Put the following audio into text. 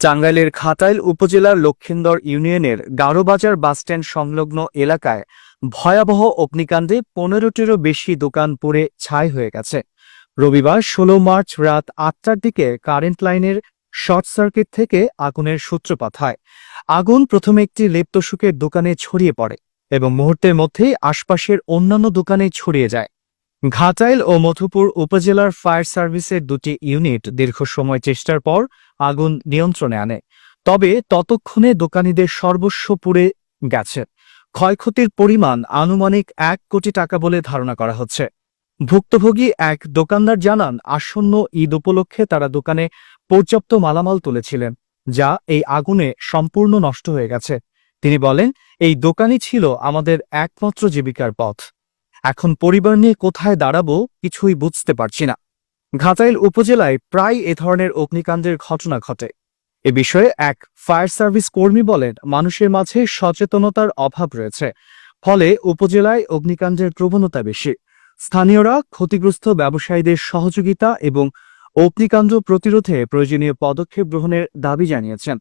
টাঙ্গাইলের ঘাটাইল উপজেলার লক্ষিন্দর ইউনিয়নের গারোবাজার বাসস্ট্যান্ড সংলগ্ন এলাকায় ভয়াবহ অগ্নিকাণ্ডে 15টিরও বেশি দোকান পুড়ে ছাই হয়ে গেছে। রবিবার 16 মার্চ রাত 8টার দিকে কারেন্ট লাইনের শর্ট সার্কিট থেকে আগুনের সূত্রপাত হয়। আগুন প্রথমে একটি লেপ্টশুকের দোকানে ছড়িয়ে পড়ে এবং মুহূর্তের মধ্যেই আশপাশের অন্যান্য দোকানে ছড়িয়ে যায়। ঘাটাইল ও মধুপুর উপজেলার ফায়ার সার্ভিসের দুটি ইউনিট দীর্ঘ সময় চেষ্টার পর আগুন নিয়ন্ত্রণে আনে, তবে ততক্ষণে দোকানীদের সর্বস্ব পুড়ে গেছে। ক্ষয়ক্ষতির পরিমাণ আনুমানিক 1 কোটি টাকা বলে ধারণা করা হচ্ছে। ভুক্তভোগী এক দোকানদার জানান, আসন্ন ঈদ উপলক্ষে তারা দোকানে পর্যাপ্ত মালামাল তুলেছিলেন, যা এই আগুনে সম্পূর্ণ নষ্ট হয়ে গেছে। তিনি বলেন, এই দোকানই ছিল আমাদের একমাত্র জীবিকার পথ। এখন পরিবার নিয়ে কোথায় দাঁড়াবো কিছুই বুঝতে পারছি না। ঘাটাইল উপজেলায় প্রায় এ ধরনের অগ্নিকাণ্ডের ঘটনা ঘটে। এ বিষয়ে এক ফায়ার সার্ভিস কর্মী বলেন, মানুষের মাঝে সচেতনতার অভাব রয়েছে, ফলে উপজেলায় অগ্নিকাণ্ডের প্রবণতা বেশি। স্থানীয়রা ক্ষতিগ্রস্ত ব্যবসায়ীদের সহযোগিতা এবং অগ্নিকাণ্ড প্রতিরোধে প্রয়োজনীয় পদক্ষেপ গ্রহণের দাবি জানিয়েছেন।